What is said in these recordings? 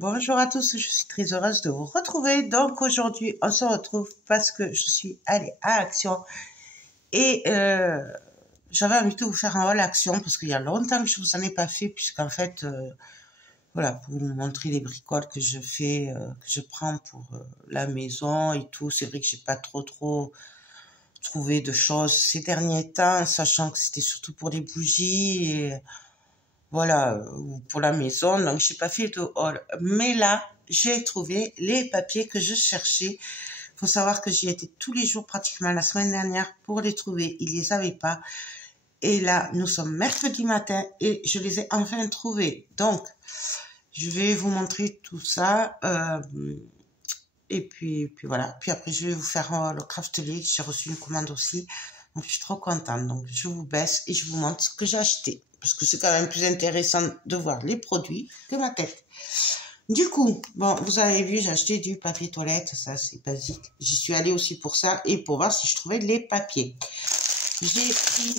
Bonjour à tous, je suis très heureuse de vous retrouver. Donc aujourd'hui, on se retrouve parce que je suis allée à Action et j'avais envie de vous faire un haul Action parce qu'il y a longtemps que je vous en ai pas fait puisqu'en fait, voilà, pour vous montrer les bricoles que je fais, que je prends pour la maison et tout. C'est vrai que j'ai pas trop trouvé de choses ces derniers temps, sachant que c'était surtout pour les bougies et voilà, ou pour la maison, donc j'ai pas fait de haul. Mais là, j'ai trouvé les papiers que je cherchais. Faut savoir que j'y étais tous les jours pratiquement la semaine dernière pour les trouver. Ils les avaient pas. Et là, nous sommes mercredi matin et je les ai enfin trouvés. Donc, je vais vous montrer tout ça. Et puis voilà. Puis après, je vais vous faire le Craftly. J'ai reçu une commande aussi. Donc, je suis trop contente. Donc, je vous baisse et je vous montre ce que j'ai acheté. Parce que c'est quand même plus intéressant de voir les produits que ma tête. Du coup, bon, vous avez vu, j'ai acheté du papier toilette. Ça, c'est basique. J'y suis allée aussi pour ça et pour voir si je trouvais les papiers. J'ai pris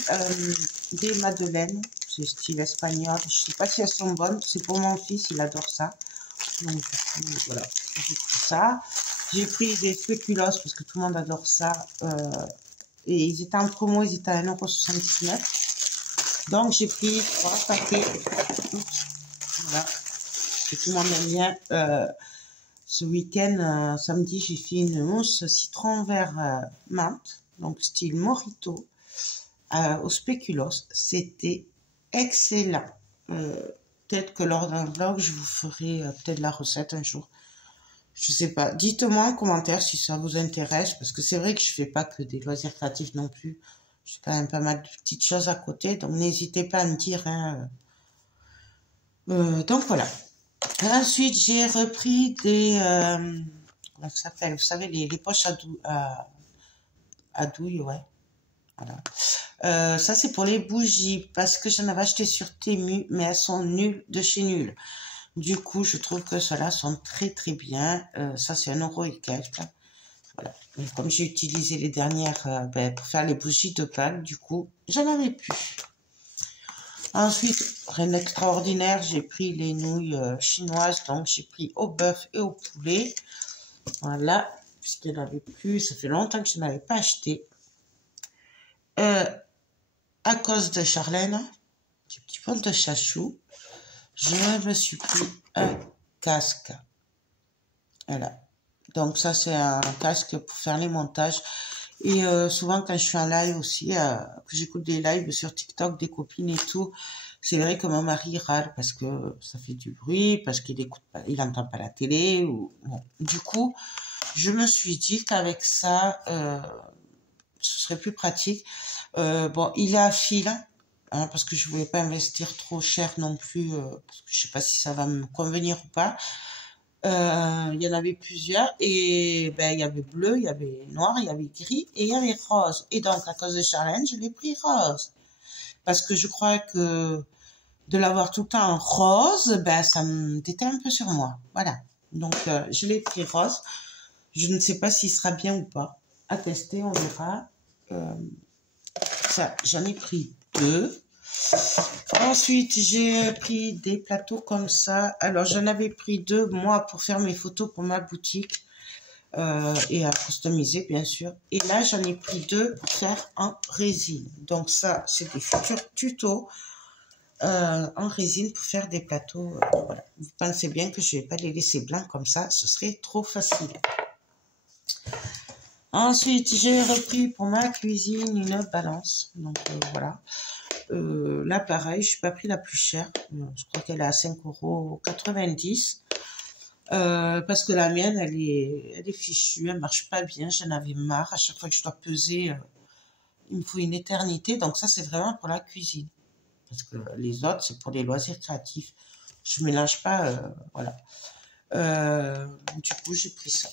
des madeleines. C'est style espagnol. Je sais pas si elles sont bonnes. C'est pour mon fils, il adore ça. Donc, du coup, voilà. J'ai pris ça. J'ai pris des spéculoos parce que tout le monde adore ça. Et ils étaient en promo, ils étaient à 1,79 €. Donc, j'ai pris 3 paquets. Voilà. Que tout le monde aime bien. Ce week-end, samedi, j'ai fait une mousse citron vert menthe. Donc, style mojito. Au spéculoos. C'était excellent. Peut-être que lors d'un vlog, je vous ferai peut-être la recette un jour. Je sais pas. Dites-moi en commentaire si ça vous intéresse. Parce que c'est vrai que je fais pas que des loisirs créatifs non plus. J'ai quand même pas mal de petites choses à côté, donc n'hésitez pas à me dire. Hein. Donc voilà. Ensuite, j'ai repris des... comment ça s'appelle? Vous savez, les poches à douille, ouais. Voilà. Ça, c'est pour les bougies, parce que j'en avais acheté sur Temu, mais elles sont nulles de chez nulles. Du coup, je trouve que ceux-là sont très très bien. Ça, c'est 1 € et quelques. Voilà. Et comme j'ai utilisé les dernières pour faire les bougies de Pâques, du coup, j'en avais plus. Ensuite, rien d'extraordinaire, j'ai pris les nouilles chinoises, donc j'ai pris au bœuf et au poulet. Voilà, puisqu'il n'y en avait plus, ça fait longtemps que je n'avais pas acheté. À cause de Charlène, du petit pot de chachou, je me suis pris un casque. Voilà. Donc ça, c'est un casque pour faire les montages. Et souvent, quand je suis en live aussi, que j'écoute des lives sur TikTok, des copines et tout, c'est vrai que mon mari râle parce que ça fait du bruit, parce qu'il écoute pas, il entend pas la télé. Ou bon. Du coup, je me suis dit qu'avec ça, ce serait plus pratique. Bon, il est à fil, hein, parce que je voulais pas investir trop cher non plus, parce que je sais pas si ça va me convenir ou pas. Il y en avait plusieurs et ben il y avait bleu, il y avait noir, il y avait gris et il y avait rose. Et donc à cause de Charlène, je l'ai pris rose parce que je crois que de l'avoir tout le temps en rose, ben ça me déteint un peu sur moi. Voilà. Donc je l'ai pris rose. Je ne sais pas s'il sera bien ou pas. À tester, on verra. Ça, j'en ai pris 2. Ensuite, j'ai pris des plateaux comme ça. Alors, j'en avais pris 2, moi, pour faire mes photos pour ma boutique. Et à customiser, bien sûr. Et là, j'en ai pris 2 pour faire en résine. Donc, ça, c'est des futurs tutos en résine pour faire des plateaux. Voilà. Vous pensez bien que je ne vais pas les laisser blancs comme ça. Ce serait trop facile. Ensuite, j'ai repris pour ma cuisine une balance. Donc, voilà. Là, pareil, je n'ai pas pris la plus chère. Je crois qu'elle est à 5,90 €. Parce que la mienne, elle est fichue, elle marche pas bien. J'en avais marre. À chaque fois que je dois peser, il me faut une éternité. Donc ça, c'est vraiment pour la cuisine. Parce que les autres, c'est pour les loisirs créatifs. Je mélange pas, voilà. Du coup, j'ai pris ça.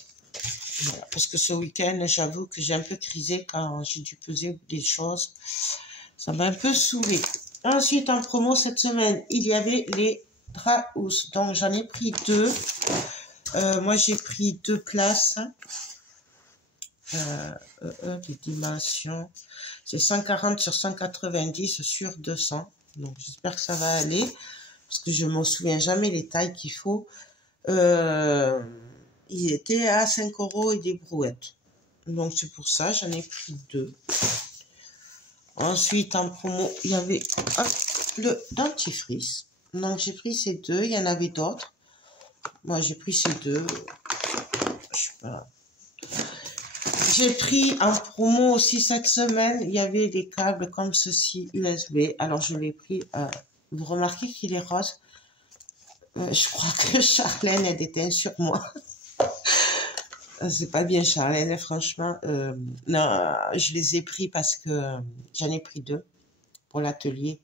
Voilà. Parce que ce week-end, j'avoue que j'ai un peu crisé quand j'ai dû peser des choses. Ça m'a un peu saoulé. Ensuite, en promo cette semaine, il y avait les draps housses. Donc, j'en ai pris 2. Moi, j'ai pris 2 places. Les dimensions, c'est 140 sur 190 sur 200. Donc, j'espère que ça va aller. Parce que je ne me souviens jamais les tailles qu'il faut. Euh, il était à 5 € et des brouettes. Donc c'est pour ça, j'en ai pris 2. Ensuite, en promo, il y avait le dentifrice. Donc j'ai pris ces 2, il y en avait d'autres. Moi j'ai pris ces 2. Je sais pas. J'ai pris en promo aussi cette semaine, il y avait des câbles comme ceci, USB. Alors je l'ai pris, vous remarquez qu'il est rose. Je crois que Charlène, elle déteint sur moi. C'est pas bien Charlène, franchement. Non, je les ai pris parce que j'en ai pris 2 pour l'atelier.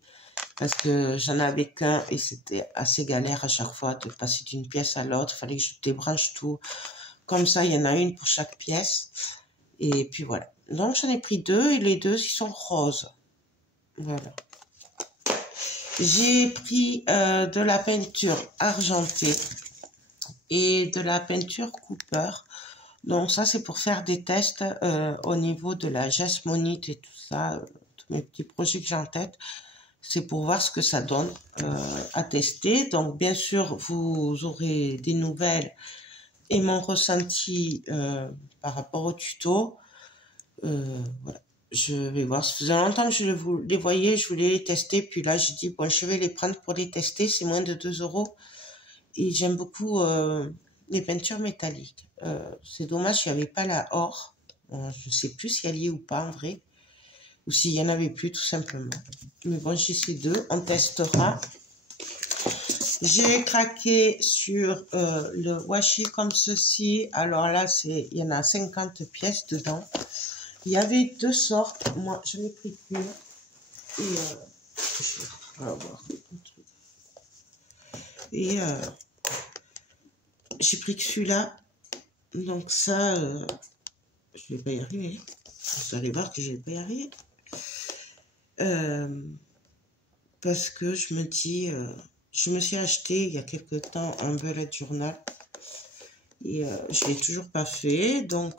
Parce que j'en avais qu'un et c'était assez galère à chaque fois de passer d'une pièce à l'autre. Il fallait que je débranche tout. Comme ça, il y en a une pour chaque pièce. Et puis voilà. Donc j'en ai pris 2 et les 2, ils sont roses. Voilà. J'ai pris de la peinture argentée et de la peinture Cooper. Donc ça, c'est pour faire des tests au niveau de la Gesmonite et tout ça, tous mes petits projets que j'ai en tête. C'est pour voir ce que ça donne à tester. Donc bien sûr, vous aurez des nouvelles et mon ressenti par rapport au tuto. Voilà. Je vais voir. Ça faisait longtemps que je les voyais, je voulais les tester. Puis là, j'ai dit, bon, je vais les prendre pour les tester. C'est moins de 2 €. Et j'aime beaucoup les peintures métalliques. C'est dommage, il n'y avait pas la or. Je ne sais plus si elle y est ou pas en vrai. Ou s'il n'y en avait plus tout simplement. Mais bon, j'ai ces 2. On testera. J'ai craqué sur le washi comme ceci. Alors là, il y en a 50 pièces dedans. Il y avait 2 sortes. Moi, je l'ai pris qu'une. Et je vais voir. Et j'ai pris que celui-là. Donc ça, je vais pas y arriver. Vous allez voir que je vais pas y arriver. Parce que je me dis, je me suis acheté il y a quelque temps un bullet journal. Et je l'ai toujours pas fait. Donc,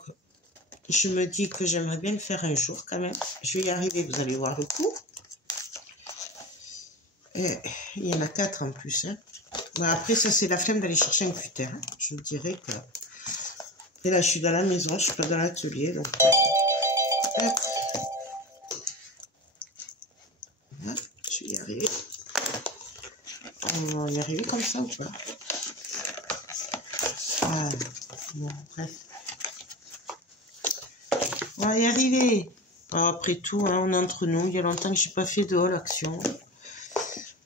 je me dis que j'aimerais bien le faire un jour quand même. Je vais y arriver, vous allez voir le coup. Et il y en a 4 en plus. Hein. Bon, après, ça, c'est la flemme d'aller chercher un cutter. Hein. Je vous dirais que... Et là, je suis dans la maison, je suis pas dans l'atelier. Donc, hop. Hop, je vais y arriver. On va y arriver comme ça ou pas? Ah, bon, bref. On va y arriver. Alors, après tout, hein, on est entre nous. Il y a longtemps que je n'ai pas fait de haul action.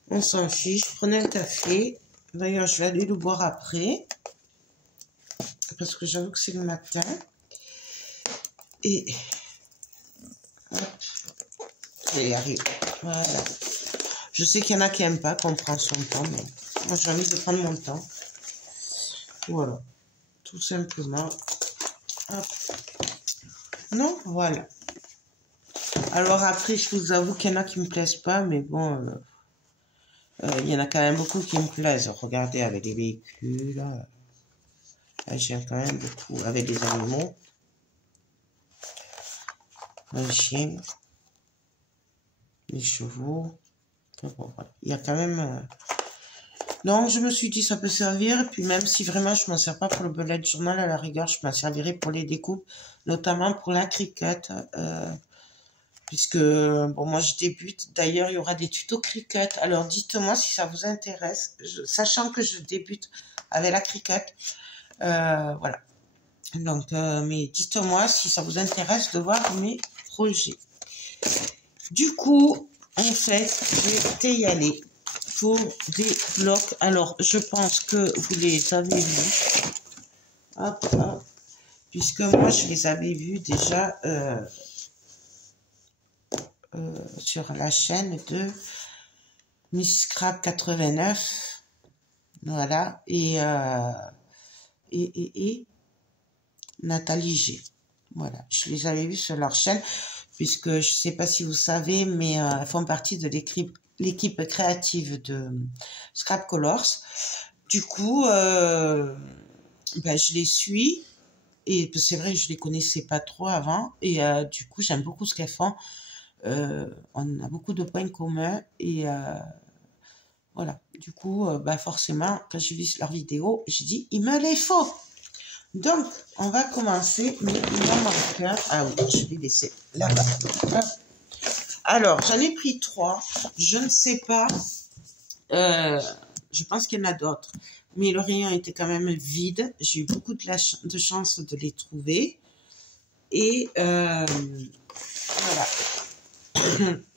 On s'en fiche. Prenez un café. D'ailleurs, je vais aller le boire après. Parce que j'avoue que c'est le matin. Et... hop. Je vais y arriver. Voilà. Je sais qu'il y en a qui n'aiment pas qu'on prend son temps, mais moi j'ai envie de prendre mon temps. Voilà. Tout simplement. Hop. Non, voilà. Alors après, je vous avoue qu'il y en a qui me plaisent pas, mais bon, il y en a quand même beaucoup qui me plaisent. Regardez, avec les véhicules, là j'aime quand même beaucoup. Avec les animaux. Les chiens. Les chevaux. Bon, voilà. Il y a quand même... Non, je me suis dit ça peut servir, puis même si vraiment je m'en sers pas pour le bullet journal, à la rigueur, je m'en servirai pour les découpes, notamment pour la cricut, puisque, bon, moi je débute, d'ailleurs il y aura des tutos cricut, alors dites-moi si ça vous intéresse, sachant que je débute avec la cricut, voilà, donc, mais dites-moi si ça vous intéresse de voir mes projets. Du coup, en fait, je vais y aller. Pour des blocs. Alors, je pense que vous les avez vus. Hop, hop. Puisque moi, je les avais vus déjà sur la chaîne de Miss Scrap 89. Voilà. Et Nathalie G. Voilà. Je les avais vus sur leur chaîne. Puisque je ne sais pas si vous savez, mais elles font partie de l'équipe créative de Scrap Colors. Du coup, ben, je les suis. Et c'est vrai, je les connaissais pas trop avant. Et du coup, j'aime beaucoup ce qu'elles font. On a beaucoup de points communs. Et Voilà. Du coup, bah forcément, quand j'ai vu leur vidéo, j'ai dit, il me les faut. Donc, on va commencer. Mais il en manque un. Ah oui, je vais laisser là-bas. Alors, j'en ai pris 3. Je ne sais pas. Je pense qu'il y en a d'autres. Mais le rayon était quand même vide. J'ai eu beaucoup de chance de les trouver. Et voilà.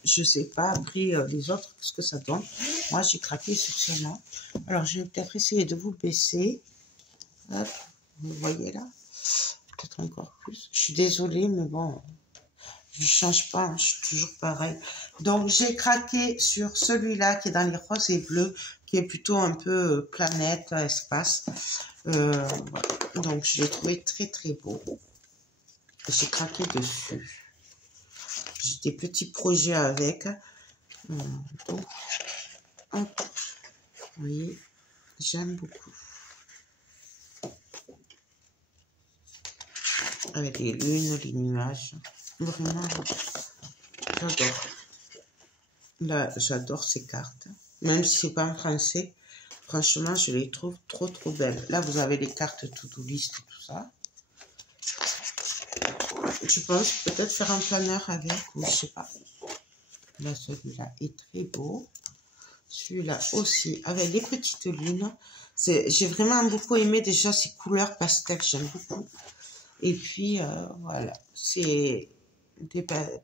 Je sais pas après les autres ce que ça donne. Moi j'ai craqué sur cela. Alors je vais peut-être essayer de vous baisser. Hop, vous voyez là. Peut-être encore plus. Je suis désolée mais bon, je change pas, hein, je suis toujours pareil. Donc j'ai craqué sur celui-là qui est dans les roses et bleus, qui est plutôt un peu planète, espace. Voilà. Donc je l'ai trouvé très très beau. J'ai craqué dessus. J'ai des petits projets avec. Donc, hop, vous voyez, j'aime beaucoup. Avec les lunes, les nuages. Vraiment, j'adore. Là, j'adore ces cartes. Même si c'est pas en français, franchement, je les trouve trop trop belles. Là, vous avez les cartes to-do list et tout ça. Je pense peut-être faire un planeur avec, ou je sais pas. Là, celui-là est très beau. Celui-là aussi, avec les petites lunes. J'ai vraiment beaucoup aimé déjà ces couleurs pastel, j'aime beaucoup. Et puis, voilà, c'est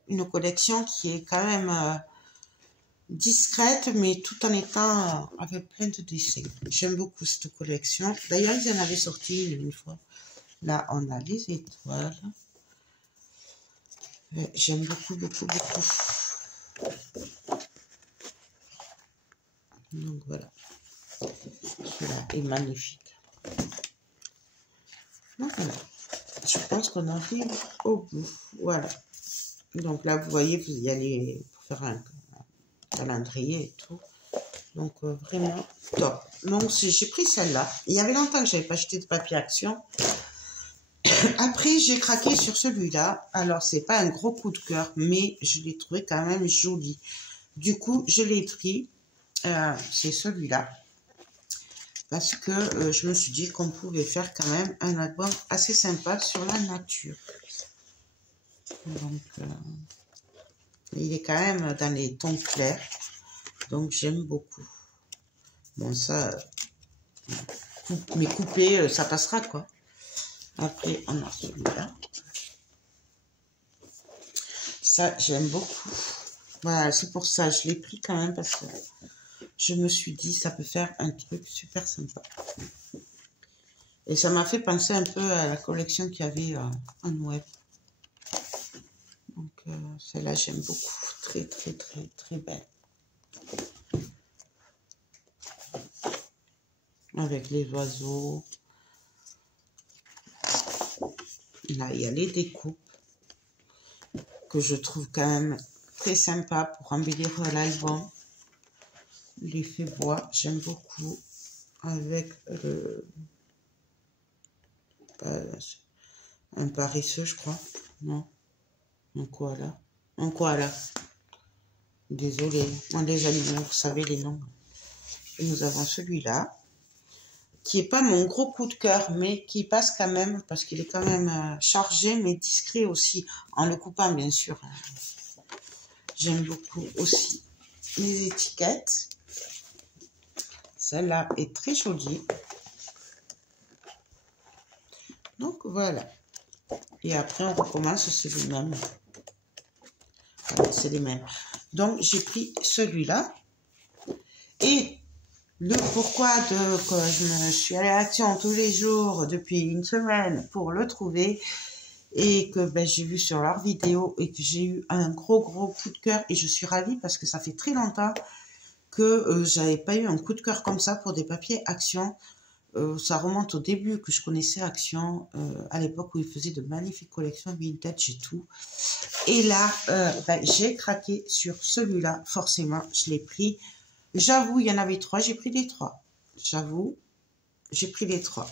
une collection qui est quand même discrète, mais tout en étant avec plein de dessins. J'aime beaucoup cette collection. D'ailleurs, ils en avaient sorti une fois. Là, on a les étoiles. J'aime beaucoup, beaucoup, beaucoup. Donc voilà, celui-là est magnifique. Donc voilà, je pense qu'on arrive au bout. Voilà. Donc là, vous voyez, vous y allez pour faire un calendrier et tout. Donc vraiment top. Donc j'ai pris celle-là. Il y avait longtemps que je n'avais pas acheté de papier action. Après, j'ai craqué sur celui-là. Alors, c'est pas un gros coup de cœur, mais je l'ai trouvé quand même joli. Du coup, je l'ai pris. C'est celui-là. Parce que je me suis dit qu'on pouvait faire quand même un album assez sympa sur la nature. Donc, il est quand même dans les tons clairs. Donc, j'aime beaucoup. Bon, ça, mais coupé, ça passera, quoi. Après, on a celui-là. Ça, j'aime beaucoup. Voilà, c'est pour ça, je l'ai pris quand même parce que je me suis dit, ça peut faire un truc super sympa. Et ça m'a fait penser un peu à la collection qu'il y avait en web. Donc, celle-là, j'aime beaucoup. Très, très, très, très belle. Avec les oiseaux. Là, il y a les découpes que je trouve quand même très sympa pour embellir l'album. L'effet bois, j'aime beaucoup. Avec un paresseux, je crois. Non, un koala. Un koala. Désolée, on les animaux, vous savez les noms. Et nous avons celui-là, qui est pas mon gros coup de cœur, mais qui passe quand même, parce qu'il est quand même chargé, mais discret aussi, en le coupant, bien sûr. J'aime beaucoup aussi les étiquettes. Celle-là est très jolie. Donc, voilà. Et après, on recommence, c'est le même. Voilà, c'est les mêmes. Donc, j'ai pris celui-là. Et le pourquoi que je me suis allée à Action tous les jours depuis une semaine pour le trouver et que j'ai vu sur leur vidéo et que j'ai eu un gros coup de cœur et je suis ravie parce que ça fait très longtemps que j'avais pas eu un coup de cœur comme ça pour des papiers Action. Ça remonte au début que je connaissais Action, à l'époque où ils faisaient de magnifiques collections vintage et tout. Et là, j'ai craqué sur celui-là, forcément, je l'ai pris. J'avoue, il y en avait 3, j'ai pris les 3. J'avoue, j'ai pris les 3.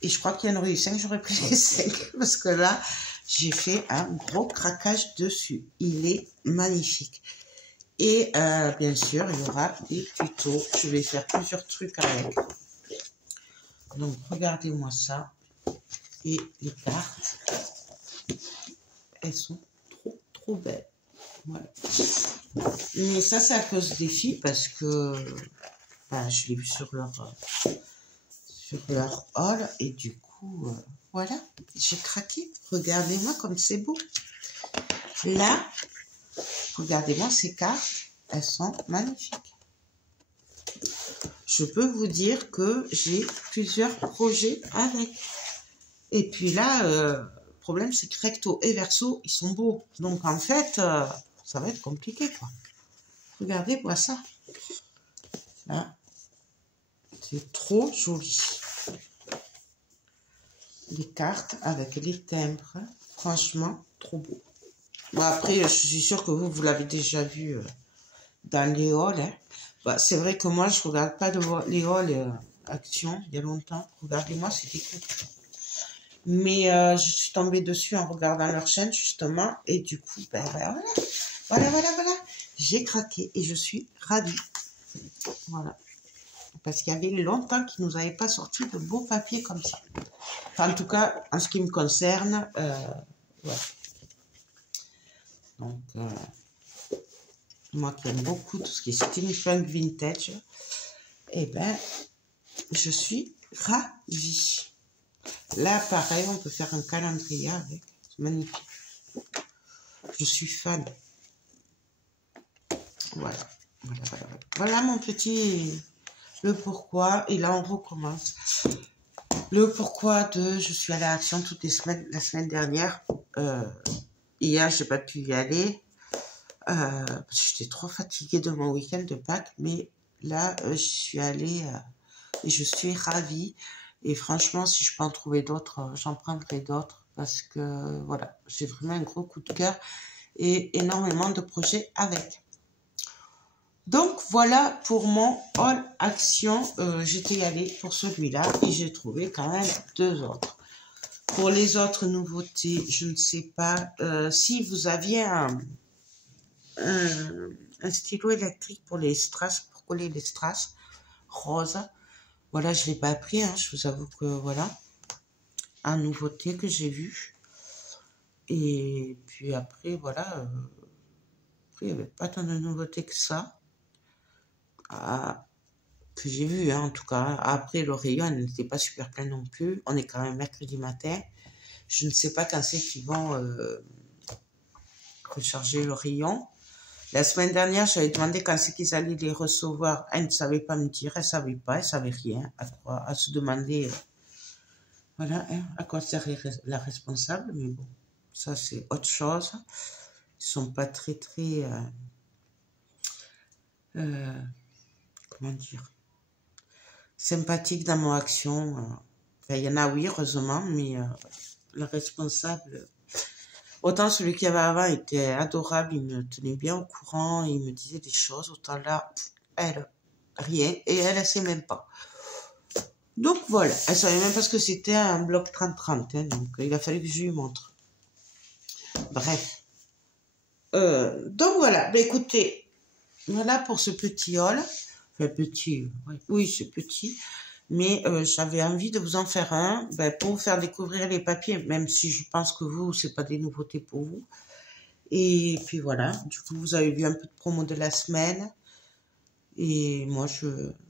Et je crois qu'il y en aurait eu 5, j'aurais pris les 5. Parce que là, j'ai fait un gros craquage dessus. Il est magnifique. Et bien sûr, il y aura des tutos. Je vais faire plusieurs trucs avec. Donc, regardez-moi ça. Et les cartes, elles sont trop belles. Voilà. Mais ça, c'est à cause des filles parce que je l'ai vu sur leur haul. Et du coup, voilà, j'ai craqué. Regardez-moi comme c'est beau. Là, regardez-moi ces cartes. Elles sont magnifiques. Je peux vous dire que j'ai plusieurs projets avec. Et puis là, le problème, c'est que recto et verso, ils sont beaux. Donc, en fait, ça va être compliqué, quoi. Regardez-moi ça. Là, c'est trop joli. Les cartes avec les timbres. Franchement, trop beau. Bon, après, je suis sûre que vous l'avez déjà vu dans les hauls. Hein. C'est vrai que moi, je ne regarde pas les hauls action il y a longtemps. Regardez-moi, c'était cool. Mais je suis tombée dessus en regardant leur chaîne, justement. Et du coup, voilà. J'ai craqué et je suis ravie. Voilà. Parce qu'il y avait longtemps qu'ils ne nous avaient pas sorti de beaux papiers comme ça. Enfin, en tout cas, en ce qui me concerne, voilà. Donc, moi qui aime beaucoup tout ce qui est steampunk vintage, eh ben, je suis ravie. Là, pareil, on peut faire un calendrier avec. C'est magnifique. Je suis fan. Voilà mon petit... Le pourquoi. Et là, on recommence. Le pourquoi de... Je suis allée à Action toutes les semaines. La semaine dernière, hier, je n'ai pas pu y aller. J'étais trop fatiguée de mon week-end de Pâques. Mais là, je suis allée et je suis ravie. Et franchement, si je peux en trouver d'autres, j'en prendrai d'autres. Parce que, voilà, j'ai vraiment un gros coup de cœur. Et énormément de projets avec. Donc, voilà pour mon haul action. J'étais allée pour celui-là et j'ai trouvé quand même 2 autres. Pour les autres nouveautés, je ne sais pas. Si vous aviez un stylo électrique pour les strass, pour coller les strass rose. Voilà, je ne l'ai pas pris. Hein, je vous avoue que voilà. Un nouveauté que j'ai vu. Et puis après, voilà. Après, il n'y avait pas tant de nouveautés que ça. Que j'ai vu, hein, en tout cas. Après, le rayon n'était pas super plein non plus. On est quand même mercredi matin. Je ne sais pas quand c'est qu'ils vont recharger le rayon. La semaine dernière, j'avais demandé quand c'est qu'ils allaient les recevoir. Elle ne savait pas me dire, elle ne savait pas, elle ne savait rien. À se demander, voilà, hein, à quoi sert la responsable. Mais bon, ça c'est autre chose. Ils ne sont pas très, comment dire, sympathique dans mon action. Enfin, il y en a, oui, heureusement, mais le responsable, autant celui qui avait avant était adorable, il me tenait bien au courant, il me disait des choses, autant là, elle, rien, et elle ne sait même pas. Donc voilà, elle ne savait même pas ce que c'était un bloc 30-30, hein, donc il a fallu que je lui montre. Bref. Donc voilà, bah, écoutez, voilà pour ce petit haul. Enfin, petit, oui, c'est petit. Mais j'avais envie de vous en faire un pour vous faire découvrir les papiers, même si je pense que vous, c'est pas des nouveautés pour vous. Et puis voilà, du coup, vous avez vu un peu de promo de la semaine. Et moi,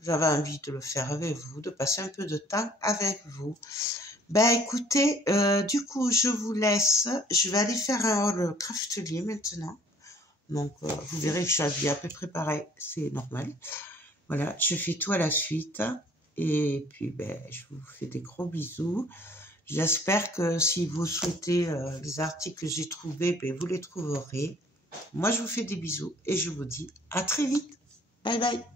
j'avais envie de le faire avec vous, de passer un peu de temps avec vous. Écoutez, du coup, je vous laisse. Je vais aller faire un haul Craftelier maintenant. Donc, vous verrez que je suis habillée à peu près pareil, c'est normal. Voilà, je fais tout à la suite. Et puis, je vous fais des gros bisous. J'espère que si vous souhaitez les articles que j'ai trouvés, vous les trouverez. Moi, je vous fais des bisous et je vous dis à très vite. Bye bye.